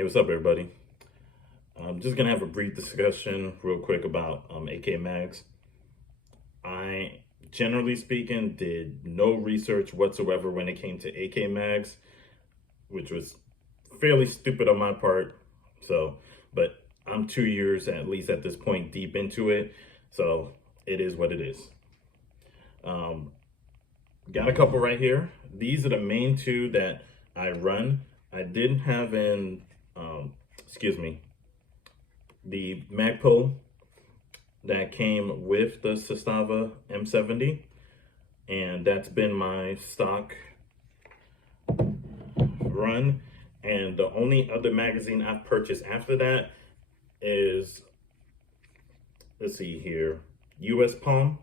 Hey, what's up, everybody? I'm just gonna have a brief discussion, real quick, about AK Mags. I, generally speaking, did no research whatsoever when it came to AK Mags, which was fairly stupid on my part. So, but I'm 2 years at least at this point deep into it, so it is what it is. Um, got a couple right here. These are the main two that I run. I did have excuse me, the Magpul that came with the Sestava M70, and that's been my stock run. And the only other magazine I've purchased after that is, let's see here, US Palm,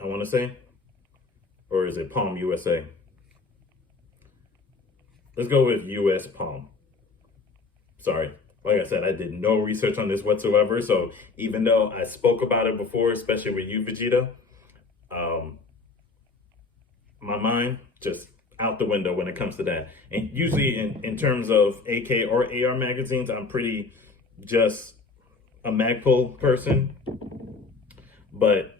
I want to say, or is it Palm USA? Let's go with US Palm. Sorry. Like I said, I did no research on this whatsoever. So even though I spoke about it before, especially with you, Vegeta, um, my mind just out the window when it comes to that. And usually in terms of AK or AR magazines, I'm pretty just a Magpul person. But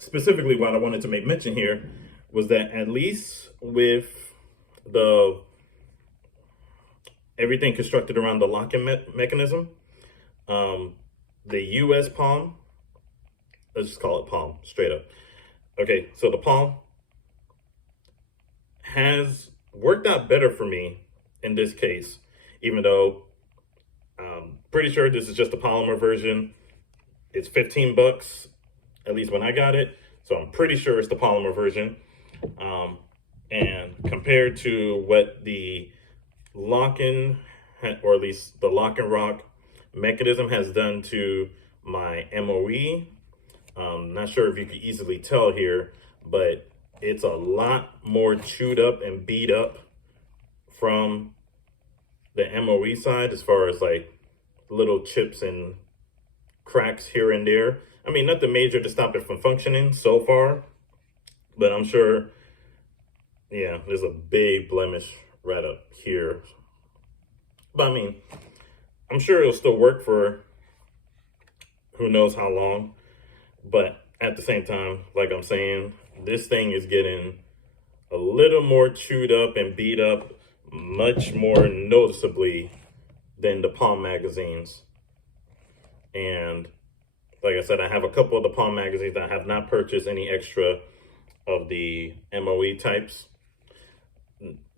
specifically what I wanted to make mention here was that at least with the everything constructed around the locking mechanism, the US Palm, let's just call it Palm straight up. Okay, so the Palm has worked out better for me in this case, even though I'm pretty sure this is just a polymer version. It's 15 bucks, at least when I got it. So I'm pretty sure it's the polymer version. And compared to what the lock-in, or at least the lock and rock mechanism has done to my MOE, not sure if you could easily tell here, but it's a lot more chewed up and beat up from the MOE side, as far as like little chips and cracks here and there. I mean, nothing major to stop it from functioning so far, but I'm sure, yeah, there's a big blemish right up here. But I mean, I'm sure it'll still work for who knows how long. But at the same time, like I'm saying, this thing is getting a little more chewed up and beat up, much more noticeably than the Palm magazines. And like I said, I have a couple of the Palm magazines. I have not purchased any extra of the MOE types.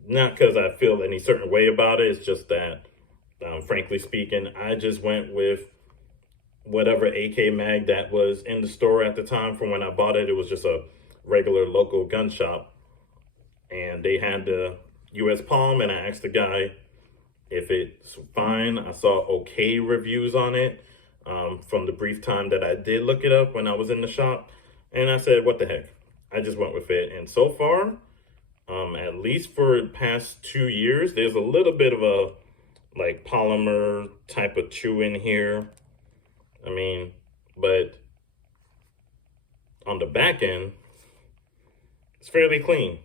Not because I feel any certain way about it. It's just that, frankly speaking, I just went with whatever AK mag that was in the store at the time. From when I bought it, it was just a regular local gun shop. And they had the US Palm, and I asked the guy if it's fine. I saw okay reviews on it from the brief time that I did look it up when I was in the shop. And I said, what the heck? I just went with it. And so far, at least for the past 2 years, there's a little bit of a like polymer type of chew in here. I mean, but on the back end, it's fairly clean.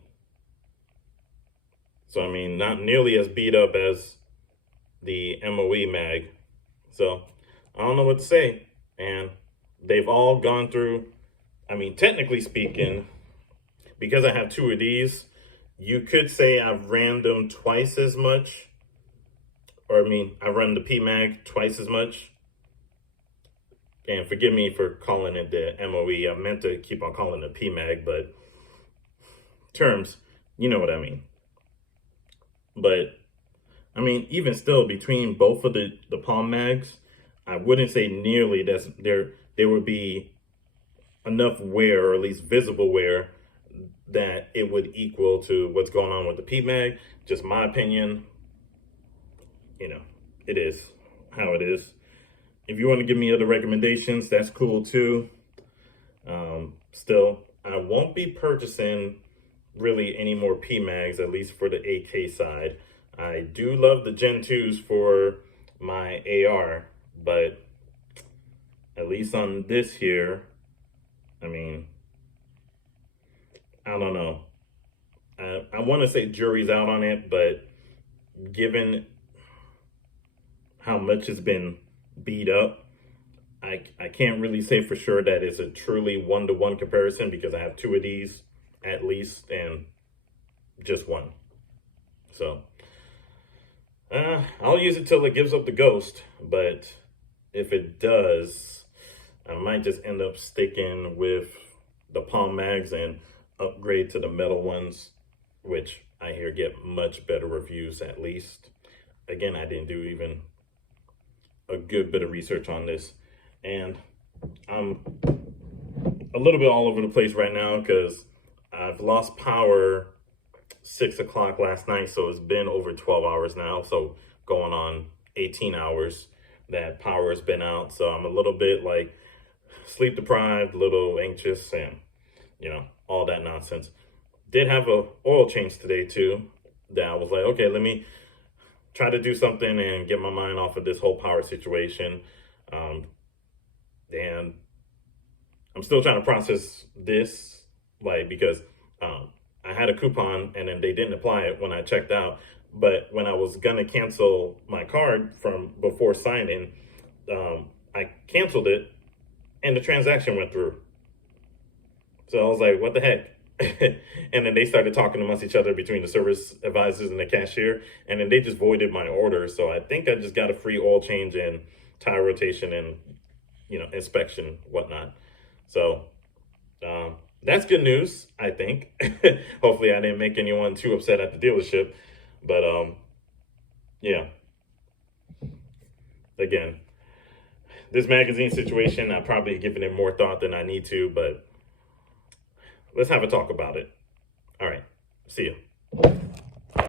So, I mean, not nearly as beat up as the MOE mag. So, I don't know what to say. And they've all gone through, I mean, technically speaking, because I have two of these, you could say I've ran them twice as much. Or, I mean, I run the PMag twice as much. And forgive me for calling it the MOE. I meant to keep on calling it PMag, but terms, you know what I mean. But I mean, even still, between both of the Palm mags, I wouldn't say nearly there would be enough wear, or at least visible wear, that it would equal to what's going on with the PMag. Just my opinion. You know, it is how it is. If you want to give me other recommendations, that's cool too. Still, I won't be purchasing really any more PMags, at least for the AK side. I do love the Gen 2s for my AR, but at least on this here, I mean, I don't know. I want to say jury's out on it, but given how much has been beat up, I can't really say for sure that it's a truly one-to-one comparison because I have two of these at least and just one. So I'll use it till it gives up the ghost, but if it does, I might just end up sticking with the Palm Mags and upgrade to the metal ones, which I hear get much better reviews at least. Again, I didn't do even a good bit of research on this, and I'm a little bit all over the place right now because I've lost power 6 o'clock last night, so it's been over 12 hours now, so going on 18 hours that power has been out. So I'm a little bit like sleep deprived, a little anxious, and all that nonsense. Did have a oil change today too that I was like, okay, let me try to do something and get my mind off of this whole power situation. And I'm still trying to process this, like, because I had a coupon and then they didn't apply it when I checked out. But when I was gonna cancel my card from before signing, I canceled it and the transaction went through. So I was like, what the heck? And then they started talking amongst each other between the service advisors and the cashier, and then they just voided my order. So I think I just got a free oil change and tire rotation and inspection, whatnot. So that's good news, I think. Hopefully I didn't make anyone too upset at the dealership. But yeah. Again, this magazine situation, I probably given it more thought than I need to, but let's have a talk about it. All right. See you.